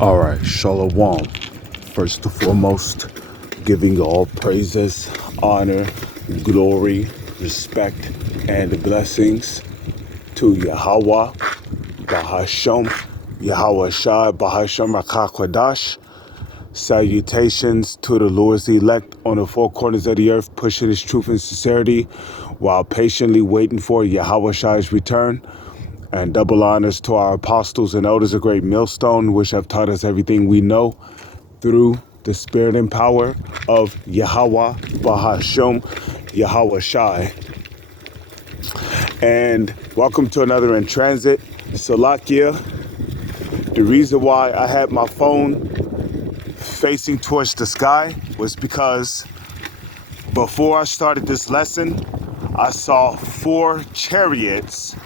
All right, Shalom. First and foremost, giving all praises, honor, glory, respect, and blessings to Yahweh, Bahasham, Yahawashi, Bahasham Rakakwadash. Salutations to the Lord's elect on the four corners of the earth, pushing his truth and sincerity while patiently waiting for Yahawashi's return. And double honors to our apostles and elders of Great Millstone, which have taught us everything we know through the spirit and power of Yahweh, Bahasham, Yahawashi. And welcome to another In Transit, Salakia. The reason why I had my phone facing towards the sky was because before I started this lesson, I saw 4 chariots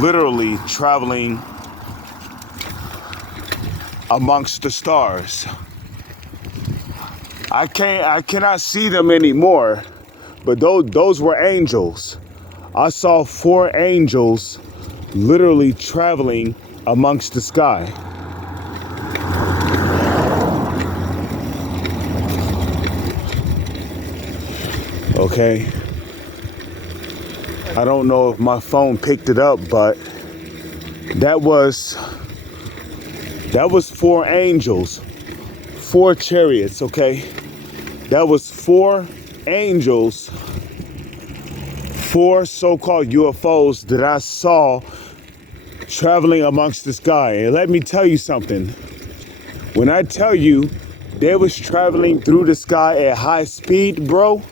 literally traveling amongst the stars. I cannot see them anymore, but those were angels. I saw 4 angels literally traveling amongst the sky. Okay. I don't know if my phone picked it up, but that was 4 angels, 4 chariots, okay? That was 4 angels, 4 so-called UFOs that I saw traveling amongst the sky. And let me tell you something. When I tell you they was traveling through the sky at high speed, bro,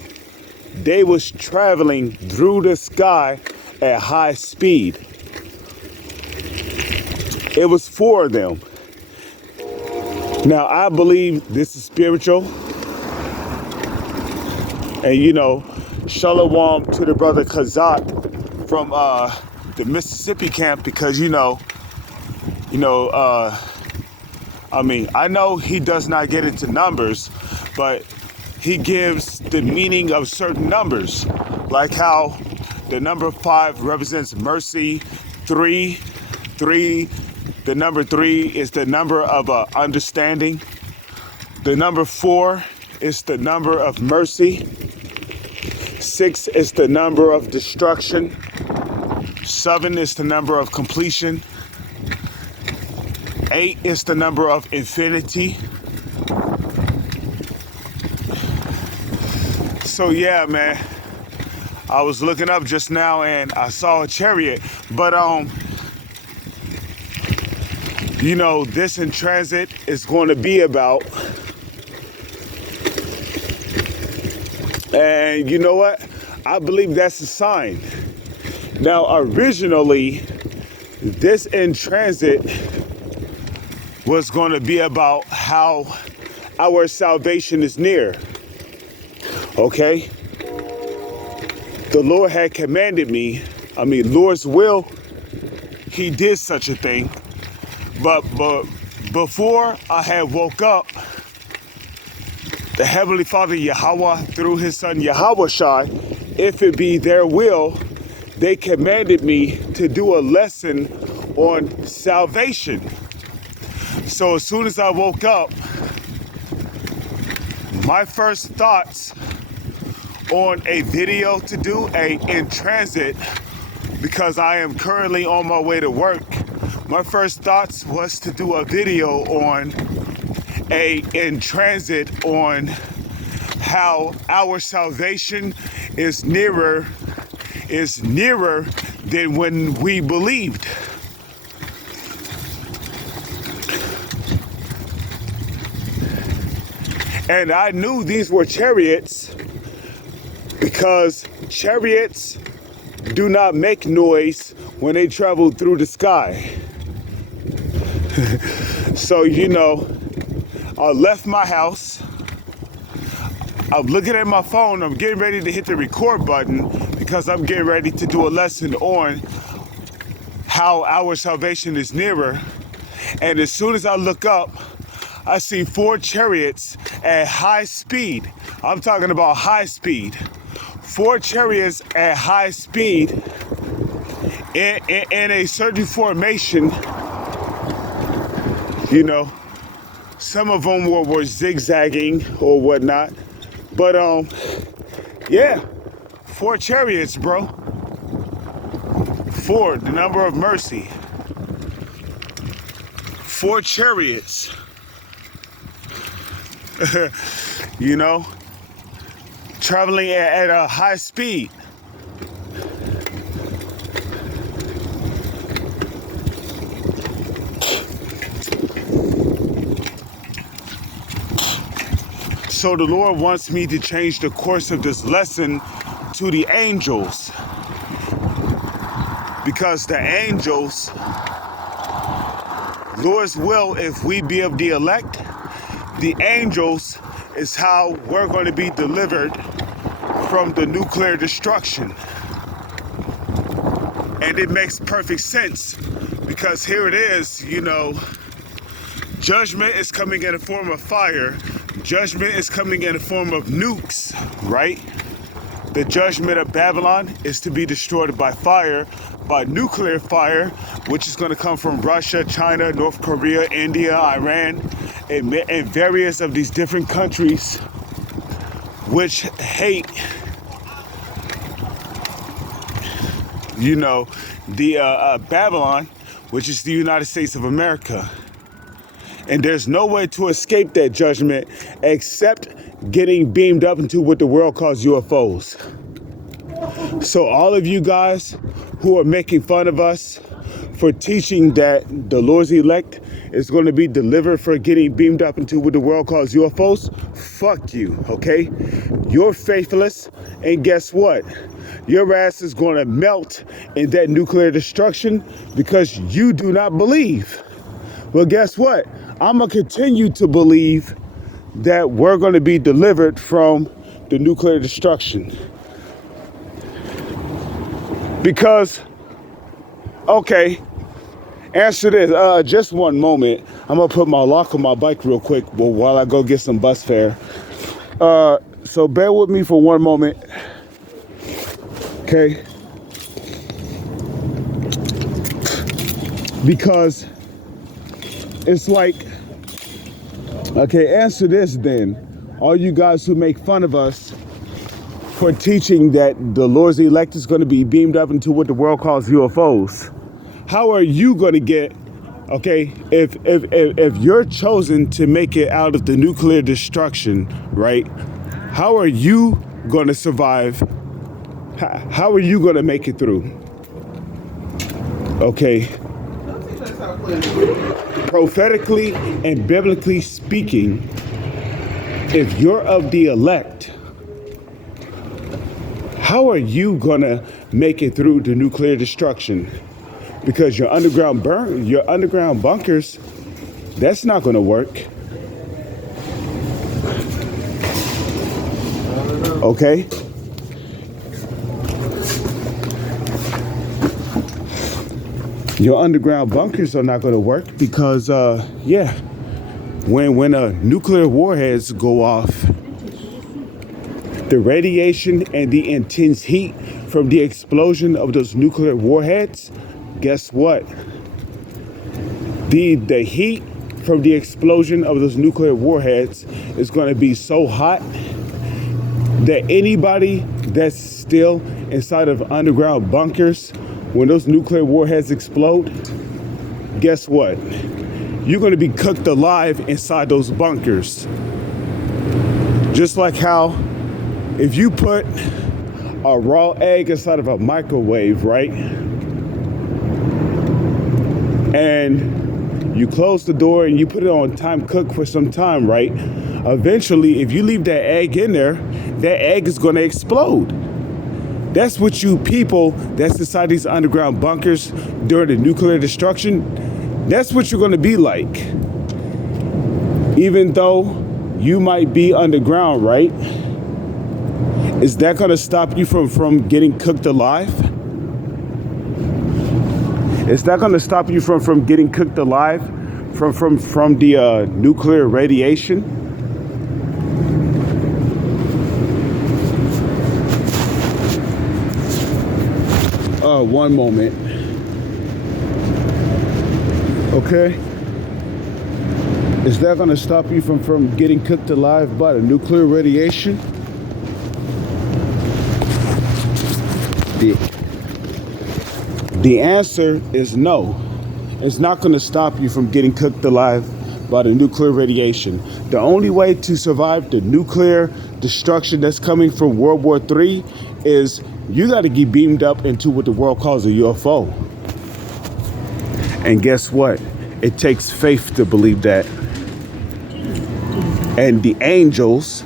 they was traveling through the sky at high speed. It was 4 of them. Now, I believe this is spiritual. And, shalom to the brother Kazak from the Mississippi camp, because, I know he does not get into numbers, but he gives the meaning of certain numbers, like how the number 5 represents mercy, 3, the number 3 is the number of understanding. The number 4 is the number of mercy. 6 is the number of destruction. 7 is the number of completion. 8 is the number of infinity. So yeah, man, I was looking up just now and I saw a chariot, but this In Transit is going to be about, and you know what? I believe that's a sign. Now, originally, this In Transit was going to be about how our salvation is near. Okay? The Lord had commanded me, Lord's will, he did such a thing. But before I had woke up, the Heavenly Father Yahweh, through his son Yahawashi, if it be their will, they commanded me to do a lesson on salvation. So as soon as I woke up, my first thoughts on a video to do, a In Transit, because I am currently on my way to work. My first thoughts was to do a video on a In Transit on how our salvation is nearer than when we believed. And I knew these were chariots because chariots do not make noise when they travel through the sky. So, I left my house. I'm looking at my phone. I'm getting ready to hit the record button because I'm getting ready to do a lesson on how our salvation is nearer. And as soon as I look up, I see 4 chariots at high speed. I'm talking about high speed. 4 chariots at high speed in a certain formation You know, some of them were zigzagging or whatnot. But yeah, 4 chariots, bro. 4, the number of mercy. 4 chariots. You know, traveling at a high speed. So the Lord wants me to change the course of this lesson to the angels. Because the angels, Lord's will, if we be of the elect, the angels is how we're going to be delivered from the nuclear destruction. And it makes perfect sense because here it is, you know, judgment is coming in the form of fire. Judgment is coming in the form of nukes, right? The judgment of Babylon is to be destroyed by fire, by nuclear fire, which is going to come from Russia, China, North Korea, India, Iran, and various of these different countries which hate, you know, the Babylon, which is the United States of America. And there's no way to escape that judgment except getting beamed up into what the world calls UFOs. So all of you guys who are making fun of us for teaching that the Lord's elect is going to be delivered for getting beamed up into what the world calls UFOs, fuck you, okay? You're faithless, and guess what? Your ass is going to melt in that nuclear destruction because you do not believe. Well, guess what? I'm going to continue to believe that we're going to be delivered from the nuclear destruction. Because, okay, answer this. Just one moment. I'm going to put my lock on my bike real quick while I go get some bus fare. So bear with me for one moment. Okay? Because it's like, okay, answer this then. All you guys who make fun of us for teaching that the Lord's elect is going to be beamed up into what the world calls UFOs. How are you going to get, okay, if you're chosen to make it out of the nuclear destruction, right? How are you going to survive? How are you going to make it through? Okay. Prophetically and biblically speaking, if you're of the elect, how are you gonna make it through the nuclear destruction? Because your underground bunkers, that's not gonna work. Okay? Your underground bunkers are not gonna work because, yeah, when nuclear warheads go off, the radiation and the intense heat from the explosion of those nuclear warheads, guess what? The heat from the explosion of those nuclear warheads is going to be so hot that anybody that's still inside of underground bunkers, when those nuclear warheads explode, guess what? You're going to be cooked alive inside those bunkers. Just like how if you put a raw egg inside of a microwave, right? And you close the door and you put it on time cook for some time, right? Eventually, if you leave that egg in there, that egg is going to explode. That's what you people that's inside these underground bunkers during the nuclear destruction, that's what you're going to be like. Even though you might be underground, right? Is that going to stop you from getting cooked alive? Is that going to stop you from getting cooked alive from the nuclear radiation? One moment. Okay. Is that going to stop you from getting cooked alive by the nuclear radiation? The, the answer is no. It's not going to stop you from getting cooked alive by the nuclear radiation. The only way to survive the nuclear destruction that's coming from World War III is you got to get beamed up into what the world calls a UFO. And guess what? It takes faith to believe that. And the angels,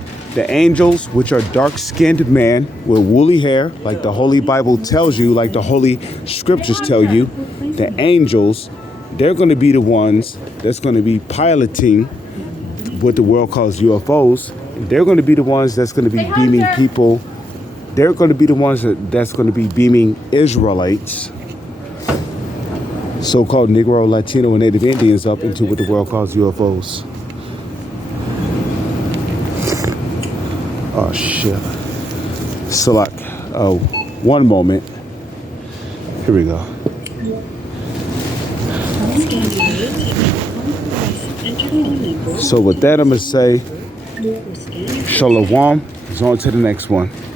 which are dark-skinned men with woolly hair, like the Holy Bible tells you, like the Holy Scriptures tell you, the angels, they're going to be the ones that's going to be piloting what the world calls UFOs. They're going to be the ones that's going to be beaming people. They're going to be the ones that's going to be beaming Israelites, so-called Negro, Latino, and Native Indians up into what the world calls UFOs. Oh, shit. Salak. Oh, one moment. Here we go. So with that, I'm going to say, Shalom. It's on to the next one.